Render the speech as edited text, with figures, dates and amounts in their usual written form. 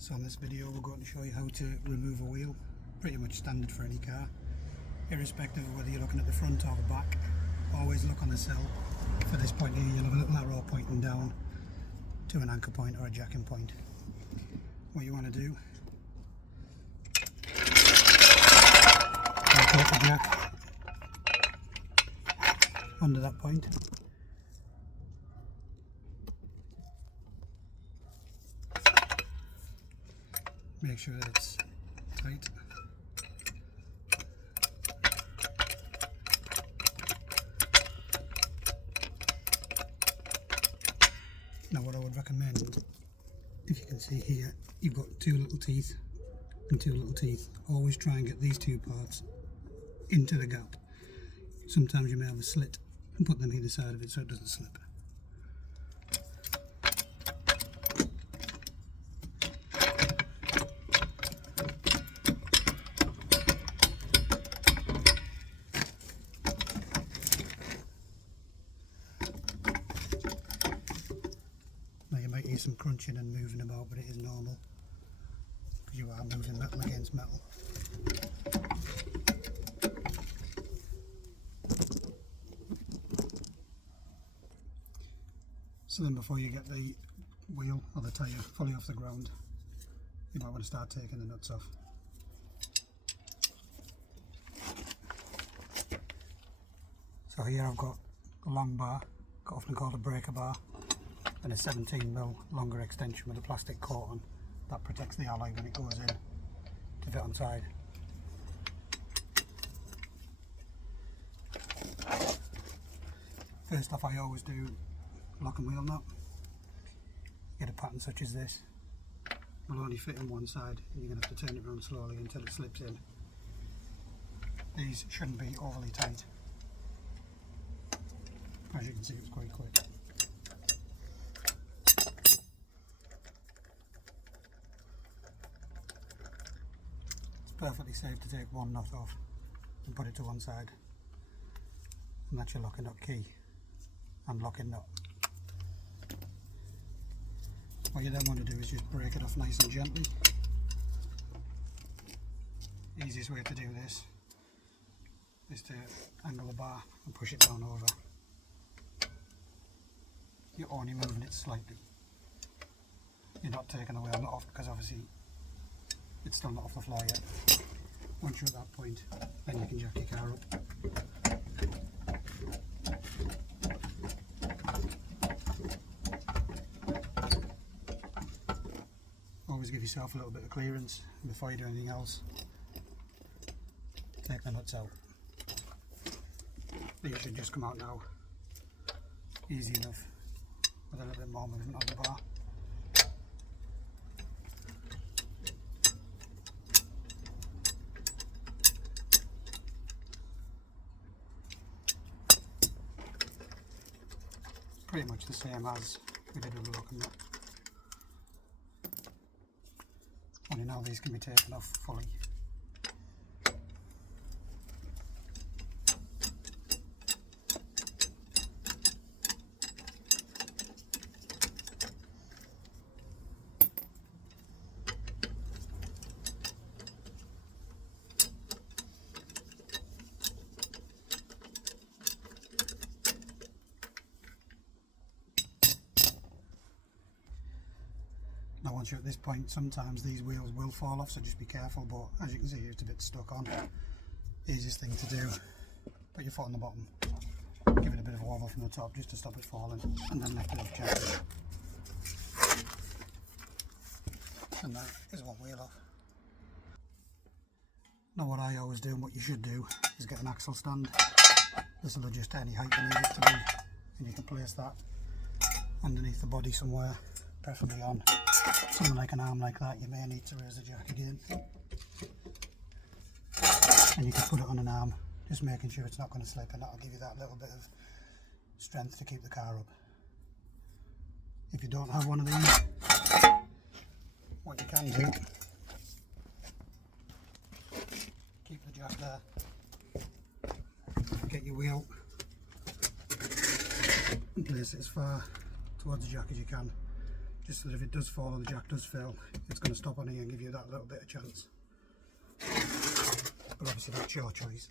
So in this video we're going to show you how to remove a wheel, pretty much standard for any car, irrespective of whether you're looking at the front or the back. Always look on the sill. For this point here you'll have a little arrow pointing down to an anchor point or a jacking point. What you want to do, put the jack under that point. Make sure that it's tight. Now what I would recommend, if you can see here, you've got two little teeth and two little teeth. Always try and get these two parts into the gap. Sometimes you may have a slit and put them either side of it so it doesn't slip. Now you might hear some crunching and moving about, but it is normal because you are moving metal against metal. So then before you get the wheel or the tyre fully off the ground, you might want to start taking the nuts off. So here I've got a long bar, often called a breaker bar, and a 17mm longer extension with a plastic coat on that protects the alloy when it goes in to fit on side. First off, I always do lock and wheel nut. Get a pattern such as this. Will only fit in one side and you're going to have to turn it around slowly until it slips in. These shouldn't be overly tight. As you can see, it's quite quick. It's perfectly safe to take one nut off and put it to one side, and that's your locking nut key and locking nut. What you then want to do is just break it off nice and gently. Easiest way to do this is to angle the bar and push it down over. You're only moving it slightly. You're not taking the wheel nut off because obviously it's still not off the floor yet. Once you're at that point, then you can jack your car up. Always give yourself a little bit of clearance before you do anything else. Take the nuts out. These should just come out now. Easy enough with a little bit more movement on the bar. Pretty much the same as we did with the lock and nut. Only now these can be taken off fully. Now once you're at this point, sometimes these wheels will fall off, so just be careful, but as you can see it's a bit stuck on. Easiest thing to do, put your foot on the bottom, give it a bit of a wobble from the top just to stop it falling, and then lift it off gently. And that is one wheel off. Now what I always do, and what you should do, is get an axle stand. This will adjust to any height you need it to be, and you can place that underneath the body somewhere, preferably on something like an arm like that. You may need to raise the jack again, and you can put it on an arm, just making sure it's not going to slip, and that'll give you that little bit of strength to keep the car up. If you don't have one of these, what you can do, keep the jack there, get your wheel and place it as far towards the jack as you can. just so that if it does fall or the jack does fail, it's going to stop on here and give you that little bit of chance. But obviously that's your choice.